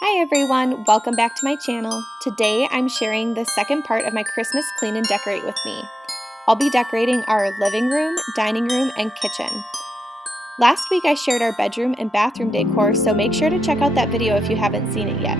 Hi everyone, welcome back to my channel. Today I'm sharing the second part of my Christmas clean and decorate with me. I'll be decorating our living room, dining room, and kitchen. Last week I shared our bedroom and bathroom decor, so make sure to check out that video if you haven't seen it yet.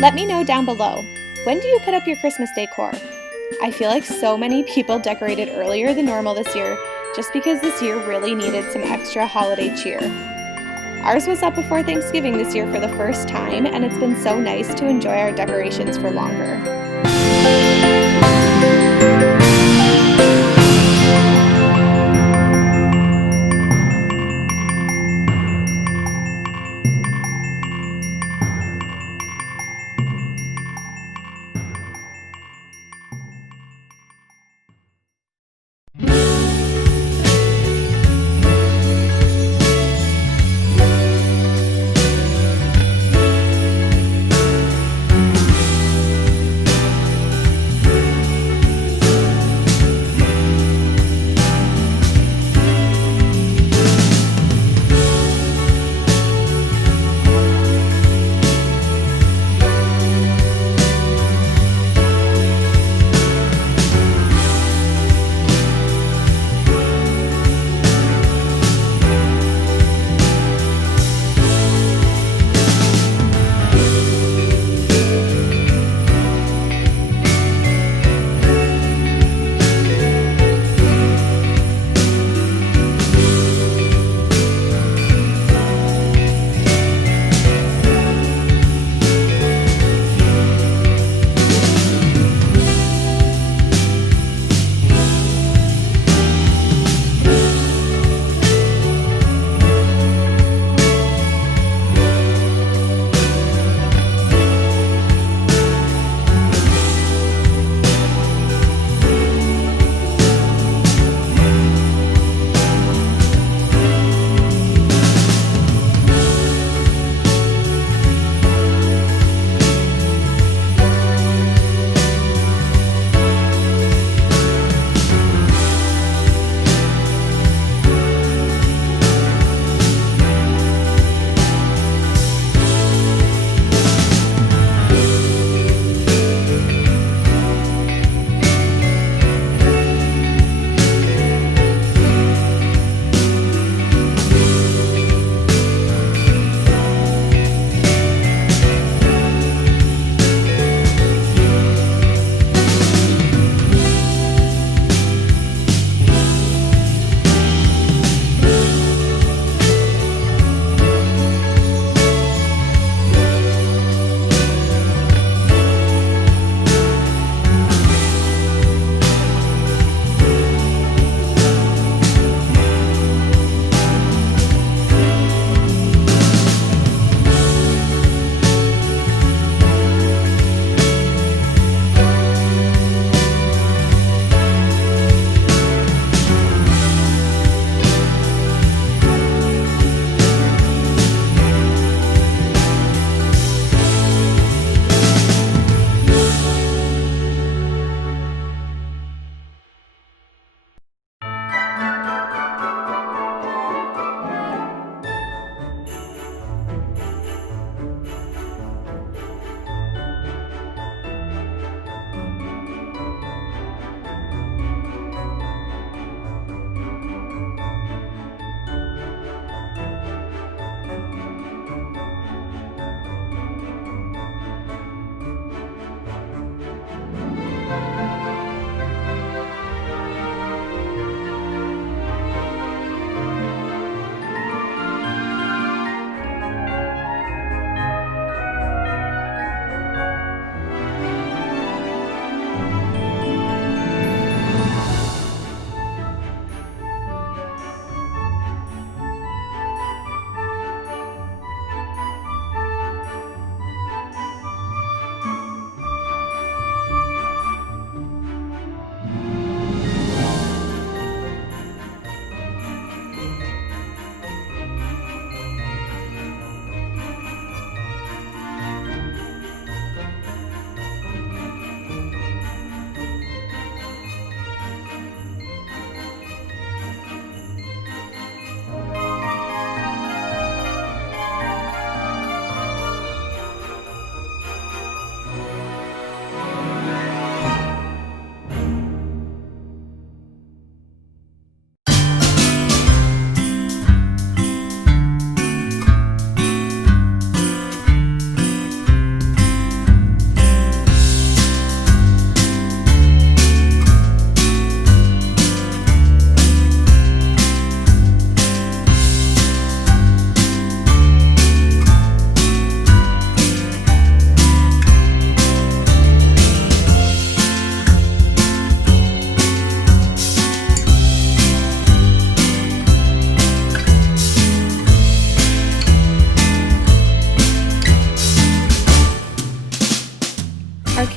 Let me know down below, when do you put up your Christmas decor? I feel like so many people decorated earlier than normal this year just because this year really needed some extra holiday cheer. Ours was up before Thanksgiving this year for the first time, and it's been so nice to enjoy our decorations for longer.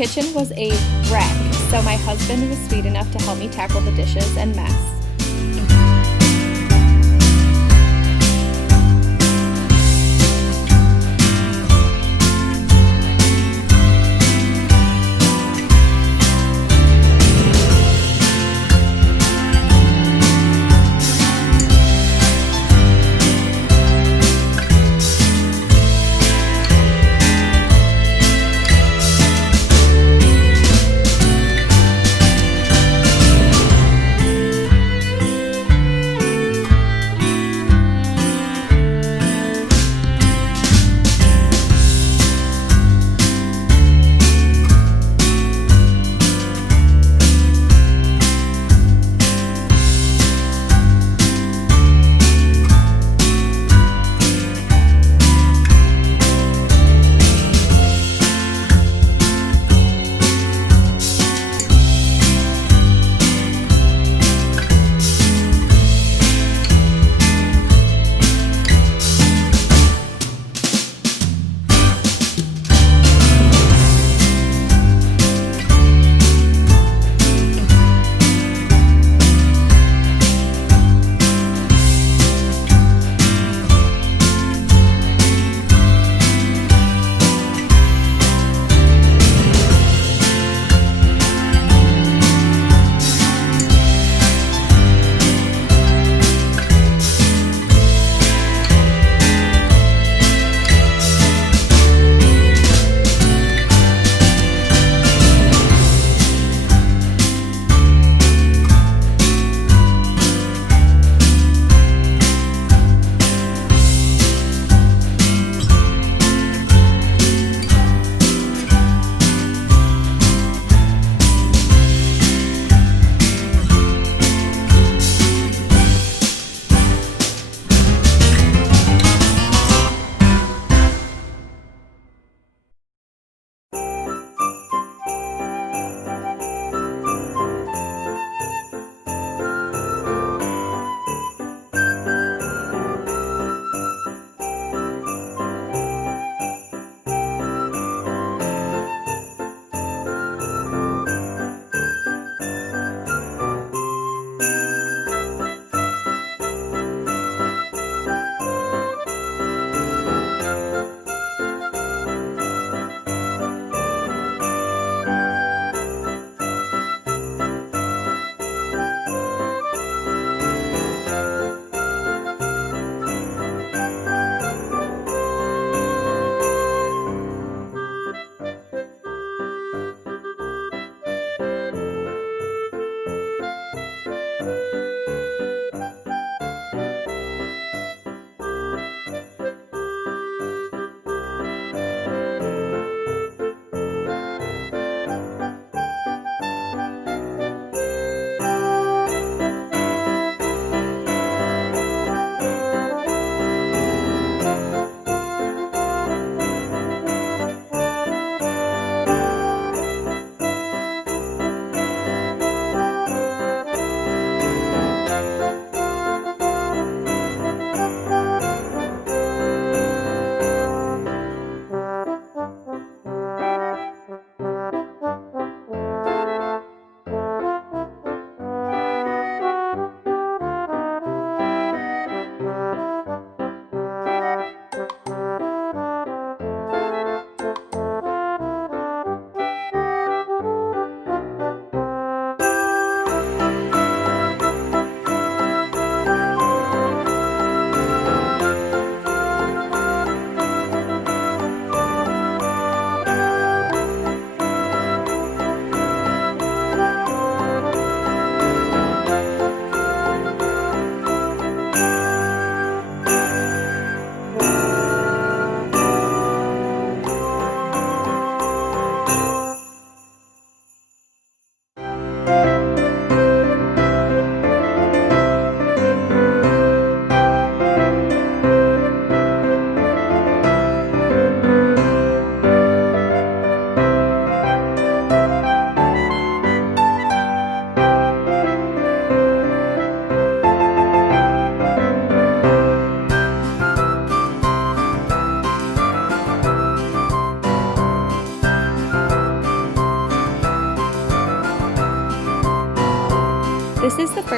kitchen was a wreck, so my husband was sweet enough to help me tackle the dishes and mess.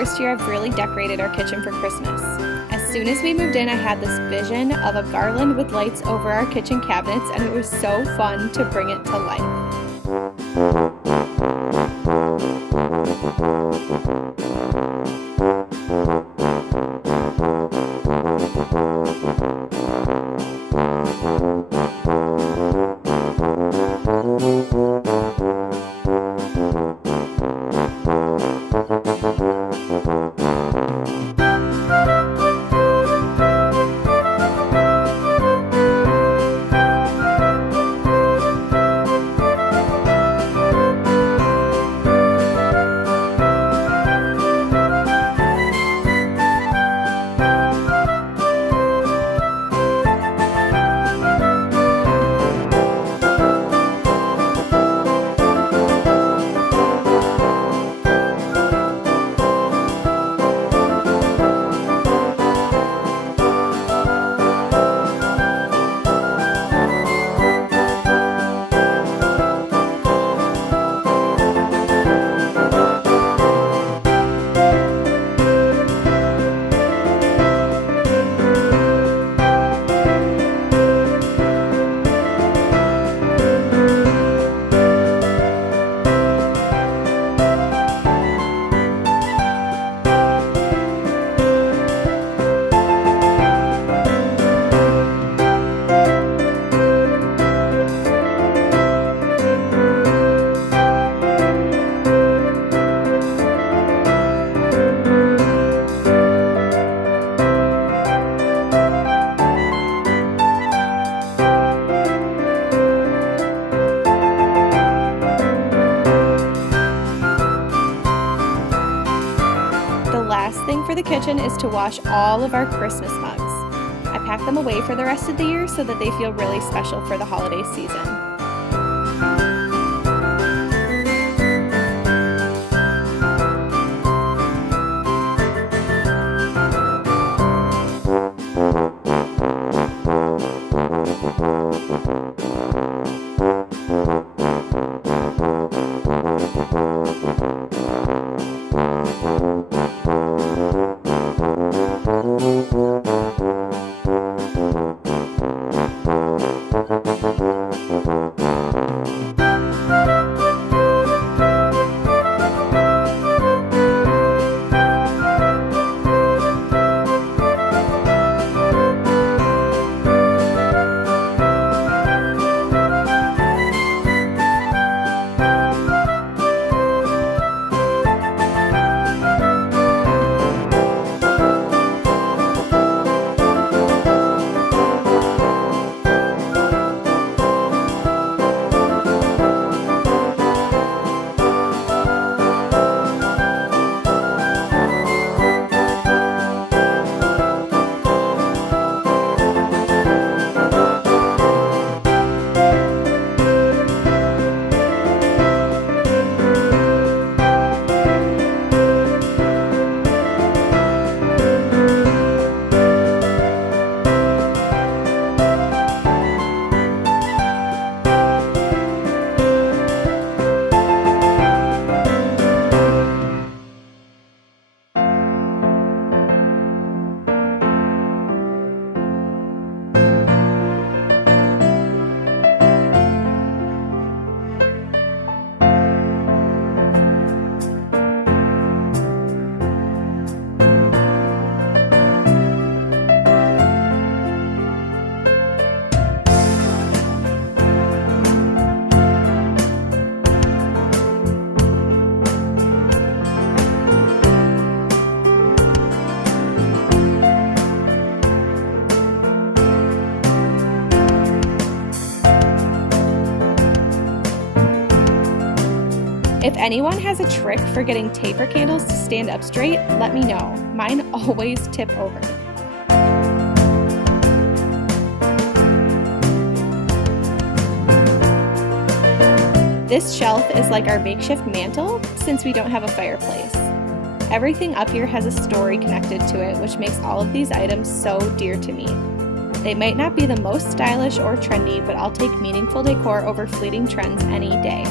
first year I've really decorated our kitchen for Christmas. As soon as we moved in, I had this vision of a garland with lights over our kitchen cabinets, and it was so fun to bring it to life. For the kitchen is to wash all of our Christmas mugs. I pack them away for the rest of the year so that they feel really special for the holiday season. If anyone has a trick for getting taper candles to stand up straight, let me know. Mine always tip over. This shelf is like our makeshift mantle since we don't have a fireplace. Everything up here has a story connected to it, which makes all of these items so dear to me. They might not be the most stylish or trendy, but I'll take meaningful decor over fleeting trends any day.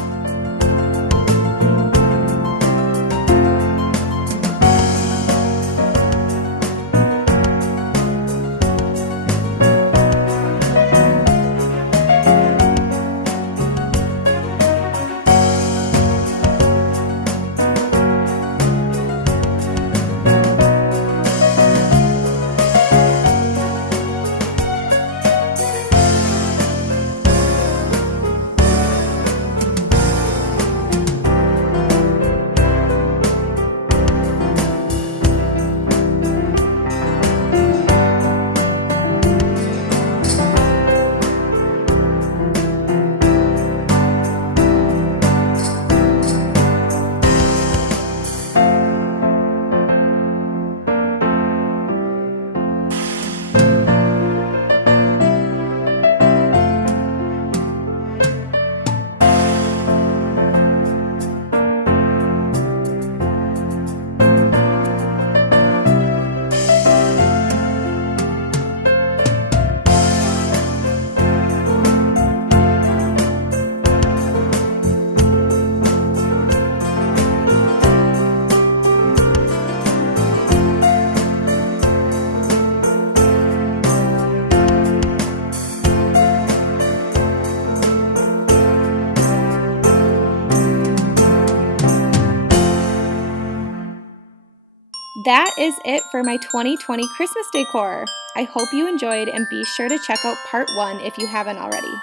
That is it for my 2020 Christmas decor. I hope you enjoyed and be sure to check out part 1 if you haven't already.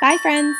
Bye friends!